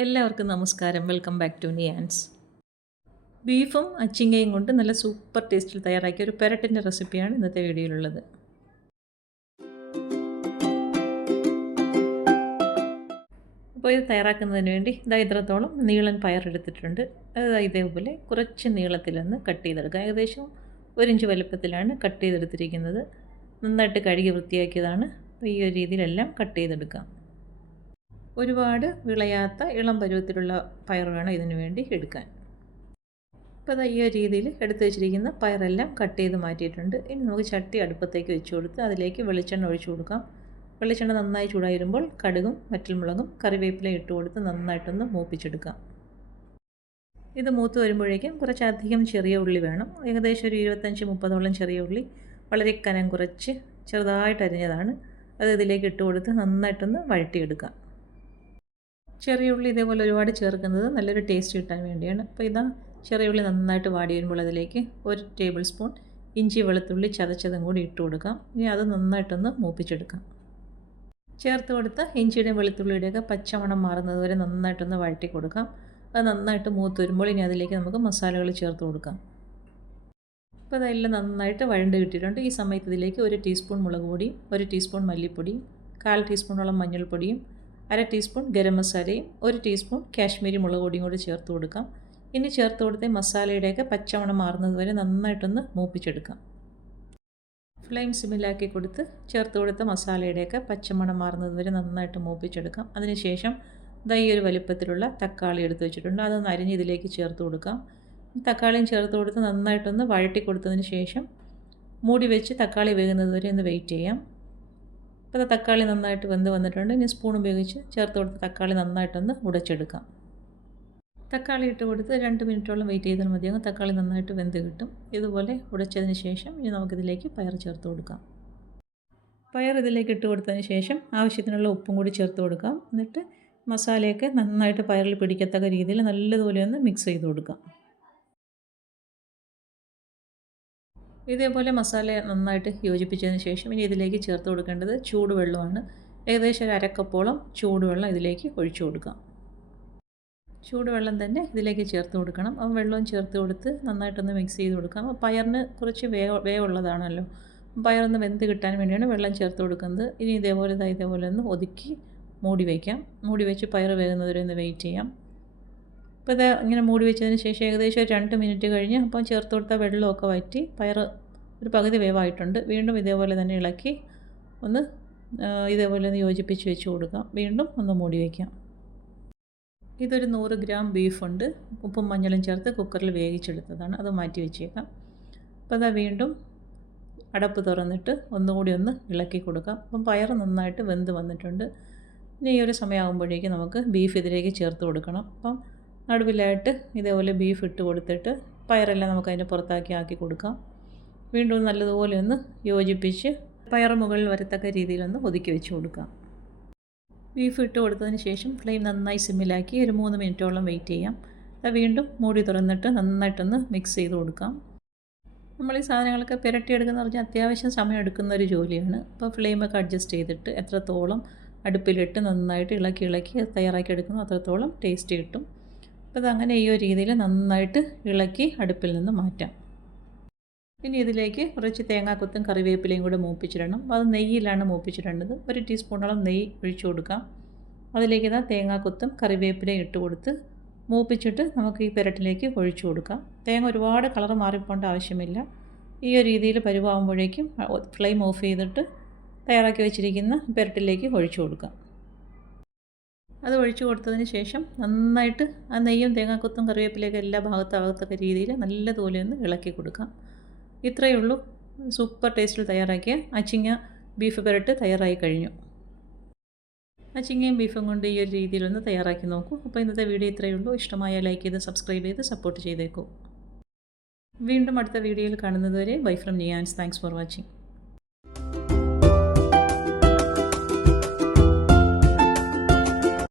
എല്ലാവർക്കും നമസ്കാരം. Welcome back to Niyans. ബീഫും അച്ചിങ്ങയും കൊണ്ട് നല്ല സൂപ്പർ ടേസ്റ്റിൽ തയ്യാറാക്കിയ ഒരു പെരട്ടിൻ്റെ റെസിപ്പിയാണ് ഇന്നത്തെ വീഡിയോയിലുള്ളത്. അപ്പോൾ ഇത് തയ്യാറാക്കുന്നതിന് വേണ്ടി ഇത്രത്തോളം നീളൻ പയറെടുത്തിട്ടുണ്ട്. അത് ഇതേപോലെ കുറച്ച് നീളത്തിലൊന്ന് കട്ട് ചെയ്തെടുക്കുക. ഏകദേശം 1 ഇഞ്ച് വലുപ്പത്തിലാണ് കട്ട് ചെയ്തെടുത്തിരിക്കുന്നത്. നന്നായിട്ട് കഴുകി വൃത്തിയാക്കിയതാണ്. അപ്പോൾ ഈ ഒരു രീതിയിലെല്ലാം കട്ട് ചെയ്തെടുക്കാം. ഒരുപാട് വിളയാത്ത ഇളം പരുവത്തിലുള്ള പയർ വേണം ഇതിനു വേണ്ടി എടുക്കാൻ. അപ്പോൾ ഈ ഒരു രീതിയിൽ എടുത്തു വെച്ചിരിക്കുന്ന പയറെല്ലാം കട്ട് ചെയ്ത് മാറ്റിയിട്ടുണ്ട്. ഇനി നമുക്ക് ചട്ടി അടുപ്പത്തേക്ക് വെച്ച് കൊടുത്ത് അതിലേക്ക് വെളിച്ചെണ്ണ ഒഴിച്ചു കൊടുക്കാം. വെളിച്ചെണ്ണ നന്നായി ചൂടായി വരുമ്പോൾ കടുകും വറ്റൽമുളകും കറിവേപ്പിലയും ഇട്ട് കൊടുത്ത് നന്നായിട്ടൊന്ന് മൂപ്പിച്ചെടുക്കാം. ഇത് മൂത്ത് വരുമ്പോഴേക്കും കുറച്ചധികം ചെറിയ ഉള്ളി വേണം. ഏകദേശം ഒരു 25-30ഓളം ചെറിയ ഉള്ളി വളരെ കനം കുറച്ച് ചെറുതായിട്ട് അരിഞ്ഞതാണ്. അത് ഇതിലേക്ക് ഇട്ട് കൊടുത്ത് നന്നായിട്ടൊന്ന് വഴറ്റിയെടുക്കാം. ചെറിയ ഉള്ളി ഇതേപോലെ ഒരുപാട് ചേർക്കുന്നത് നല്ലൊരു ടേസ്റ്റ് കിട്ടാൻ വേണ്ടിയാണ്. അപ്പോൾ ചെറിയ ഉള്ളി നന്നായിട്ട് വാടി വരുമ്പോൾ അതിലേക്ക് 1 ടേബിൾ സ്പൂൺ ഇഞ്ചി വെളുത്തുള്ളി ചതച്ചതും കൂടി ഇട്ട് കൊടുക്കാം. ഇനി അത് നന്നായിട്ടൊന്ന് മൂപ്പിച്ചെടുക്കാം. ചേർത്ത് കൊടുത്ത ഇഞ്ചിയുടെയും വെളുത്തുള്ളിയുടെയൊക്കെ പച്ചമണം മാറുന്നത് വരെ നന്നായിട്ടൊന്ന് വഴറ്റി കൊടുക്കാം. അത് നന്നായിട്ട് മൂത്ത് വരുമ്പോൾ ഇനി അതിലേക്ക് നമുക്ക് മസാലകൾ ചേർത്ത് കൊടുക്കാം. അപ്പോൾ അതെല്ലാം നന്നായിട്ട് വഴണ്ട് കിട്ടിയിട്ടുണ്ട്. ഈ സമയത്ത് ഇതിലേക്ക് 1 ടീസ്പൂൺ മുളക് പൊടിയും 1 ടീസ്പൂൺ മല്ലിപ്പൊടിയും 1/4 ടീസ്പൂണോളം മഞ്ഞൾപ്പൊടിയും 1/2 ടീസ്പൂൺ ഗരം മസാലയും 1 ടീസ്പൂൺ കാശ്മീരി മുളക് പൊടിയും കൂടി ചേർത്ത് കൊടുക്കാം. ഇനി ചേർത്ത് കൊടുത്ത മസാലയുടെയൊക്കെ പച്ചമണം മാറുന്നത് വരെ നന്നായിട്ടൊന്ന് മൂപ്പിച്ചെടുക്കാം. ഫ്ലെയിം സിമ്മിലാക്കി കൊടുത്ത് ചേർത്ത് കൊടുത്ത മസാലയുടെയൊക്കെ പച്ചമണം മാറുന്നത് വരെ നന്നായിട്ട് മൂപ്പിച്ചെടുക്കാം. അതിനുശേഷം ഈ ഒരു വലുപ്പത്തിലുള്ള തക്കാളി എടുത്ത് വെച്ചിട്ടുണ്ട്. അതൊന്ന് അരിഞ്ഞ് ഇതിലേക്ക് ചേർത്ത് കൊടുക്കാം. തക്കാളിയും ചേർത്ത് കൊടുത്ത് നന്നായിട്ടൊന്ന് വഴറ്റി കൊടുത്തതിന് ശേഷം മൂടി വെച്ച് തക്കാളി വേകുന്നത് വരെ ഒന്ന് വെയിറ്റ് ചെയ്യാം. അപ്പോൾ തക്കാളി നന്നായിട്ട് വെന്ത് വന്നിട്ടുണ്ട്. ഇനി സ്പൂൺ ഉപയോഗിച്ച് ചേർത്ത് കൊടുത്ത് തക്കാളി നന്നായിട്ടൊന്ന് ഉടച്ചെടുക്കാം. തക്കാളി ഇട്ട് കൊടുത്ത് 2 മിനിറ്റോളം വെയിറ്റ് ചെയ്താൽ മതിയാകും. തക്കാളി നന്നായിട്ട് വെന്ത് കിട്ടും. ഇതുപോലെ ഉടച്ചതിന് ശേഷം ഇനി നമുക്കിതിലേക്ക് പയർ ചേർത്ത് കൊടുക്കാം. പയർ ഇതിലേക്ക് ഇട്ട് കൊടുത്തതിന് ശേഷം ആവശ്യത്തിനുള്ള ഉപ്പും കൂടി ചേർത്ത് കൊടുക്കാം. എന്നിട്ട് മസാലയൊക്കെ നന്നായിട്ട് പയറിൽ പിടിക്കത്തക്ക രീതിയിൽ നല്ലതുപോലെ ഒന്ന് മിക്സ് ചെയ്ത് കൊടുക്കാം. ഇതേപോലെ മസാല നന്നായിട്ട് യോജിപ്പിച്ചതിന് ശേഷം ഇനി ഇതിലേക്ക് ചേർത്ത് കൊടുക്കേണ്ടത് ചൂടുവെള്ളമാണ്. ഏകദേശം 1/2 കപ്പോളം ചൂടുവെള്ളം ഇതിലേക്ക് ഒഴിച്ചു കൊടുക്കാം. ചൂടുവെള്ളം തന്നെ ഇതിലേക്ക് ചേർത്ത് കൊടുക്കണം. അപ്പോൾ വെള്ളവും ചേർത്ത് കൊടുത്ത് നന്നായിട്ടൊന്ന് മിക്സ് ചെയ്ത് കൊടുക്കാം. അപ്പോൾ പയറിന് കുറച്ച് വേവുള്ളതാണല്ലോ. പയറൊന്ന് വെന്ത് കിട്ടാൻ വേണ്ടിയാണ് വെള്ളം ചേർത്ത് കൊടുക്കുന്നത്. ഇനി ഇതേപോലെ ഒന്ന് ഒതുക്കി മൂടി വയ്ക്കാം. മൂടി വെച്ച് പയർ വേകുന്നത് വരെ ഒന്ന് വെയിറ്റ് ചെയ്യാം. അപ്പോൾ ഇങ്ങനെ മൂടി വെച്ചതിന് ശേഷം ഏകദേശം 2 മിനിറ്റ് കഴിഞ്ഞ് അപ്പം ചേർത്ത് കൊടുത്ത വെള്ളമൊക്കെ വറ്റി പയർ ഒരു പകുതി വേവായിട്ടുണ്ട്. വീണ്ടും ഇതേപോലെ തന്നെ ഇളക്കി ഇതേപോലെ ഒന്ന് യോജിപ്പിച്ച് വെച്ച് കൊടുക്കാം. വീണ്ടും ഒന്ന് മൂടി വയ്ക്കാം. ഇതൊരു 100 ഗ്രാം ബീഫുണ്ട്. ഉപ്പും മഞ്ഞളും ചേർത്ത് കുക്കറിൽ വേവിച്ചെടുത്തതാണ്. അത് മാറ്റി വെച്ചേക്കാം. അപ്പോൾ വീണ്ടും അടപ്പ് തുറന്നിട്ട് ഒന്നുകൂടി ഒന്ന് ഇളക്കി കൊടുക്കാം. അപ്പം പയർ നന്നായിട്ട് വെന്ത് വന്നിട്ടുണ്ട്. ഇനി ഈ ഒരു സമയമാകുമ്പോഴേക്കും നമുക്ക് ബീഫ് ഇതിലേക്ക് ചേർത്ത് കൊടുക്കണം. അപ്പം നടുവിലായിട്ട് ഇതേപോലെ ബീഫ് ഇട്ട് കൊടുത്തിട്ട് പയറെല്ലാം നമുക്ക് അതിൻ്റെ പുറത്താക്കി ആക്കി കൊടുക്കാം. വീണ്ടും നല്ലതുപോലെ ഒന്ന് യോജിപ്പിച്ച് പയർ മുകളിൽ വരത്തക്ക രീതിയിലൊന്ന് ഒതുക്കി വെച്ച് കൊടുക്കാം. ബീഫ് ഇട്ട് കൊടുത്തതിന് ശേഷം ഫ്ലെയിം നന്നായി സിമ്മിലാക്കി ഒരു 3 മിനിറ്റോളം വെയിറ്റ് ചെയ്യാം. വീണ്ടും മൂടി തുറന്നിട്ട് നന്നായിട്ടൊന്ന് മിക്സ് ചെയ്ത് കൊടുക്കാം. നമ്മൾ ഈ സാധനങ്ങളൊക്കെ പുരട്ടിയെടുക്കുന്ന പറഞ്ഞാൽ അത്യാവശ്യം സമയം എടുക്കുന്ന ഒരു ജോലിയാണ്. അപ്പോൾ ഫ്ലെയിമൊക്കെ അഡ്ജസ്റ്റ് ചെയ്തിട്ട് എത്രത്തോളം അടുപ്പിലിട്ട് നന്നായിട്ട് ഇളക്കി തയ്യാറാക്കി എടുക്കുന്നു അത്രത്തോളം ടേസ്റ്റ് കിട്ടും. അപ്പോൾ അതങ്ങനെ ഈ ഒരു രീതിയിൽ നന്നായിട്ട് ഇളക്കി അടുപ്പിൽ നിന്ന് മാറ്റാം. ഇനി ഇതിലേക്ക് കുറച്ച് തേങ്ങാക്കൊത്തും കറിവേപ്പിലയും കൂടെ മൂപ്പിച്ചിടണം. അത് നെയ്യിലാണ് മൂപ്പിച്ചിടേണ്ടത്. 1 ടീസ്പൂണോളം നെയ്യ് ഒഴിച്ചു കൊടുക്കാം. അതിലേക്ക് തേങ്ങാക്കൊത്തും കറിവേപ്പിലയും ഇട്ട് കൊടുത്ത് മൂപ്പിച്ചിട്ട് നമുക്ക് ഈ പെരട്ടിലേക്ക് ഒഴിച്ചു കൊടുക്കാം. തേങ്ങ ഒരുപാട് കളർ മാറിപ്പോണ്ട ആവശ്യമില്ല. ഈ ഒരു രീതിയിൽ പരുവാകുമ്പോഴേക്കും ഫ്ലെയിം ഓഫ് ചെയ്തിട്ട് തയ്യാറാക്കി വെച്ചിരിക്കുന്ന പെരട്ടിലേക്ക് ഒഴിച്ചു കൊടുക്കാം. അത് ഒഴിച്ചു കൊടുത്തതിന് ശേഷം നന്നായിട്ട് ആ നെയ്യും തേങ്ങാക്കൊത്തും കറിവേപ്പിലയൊക്കെ എല്ലാ ഭാഗത്താകത്തക്ക രീതിയിൽ നല്ലതുപോലെ ഒന്ന് ഇളക്കി കൊടുക്കാം. ഇത്രയേ ഉള്ളൂ. സൂപ്പർ ടേസ്റ്റിൽ തയ്യാറാക്കിയ അച്ചിങ്ങ ബീഫ് പെരട്ട് തയ്യാറായി കഴിഞ്ഞു. അച്ചിങ്ങയും ബീഫും കൊണ്ട് ഈ ഒരു രീതിയിലൊന്ന് തയ്യാറാക്കി നോക്കൂ. അപ്പോൾ ഇന്നത്തെ വീഡിയോ ഇത്രയേ ഉള്ളൂ. ഇഷ്ടമായ ലൈക്ക് ചെയ്ത് സബ്സ്ക്രൈബ് ചെയ്ത് സപ്പോർട്ട് ചെയ്തേക്കൂ. വീണ്ടും അടുത്ത വീഡിയോയിൽ കാണുന്നതുവരെ bye from Niyans. Thanks for watching.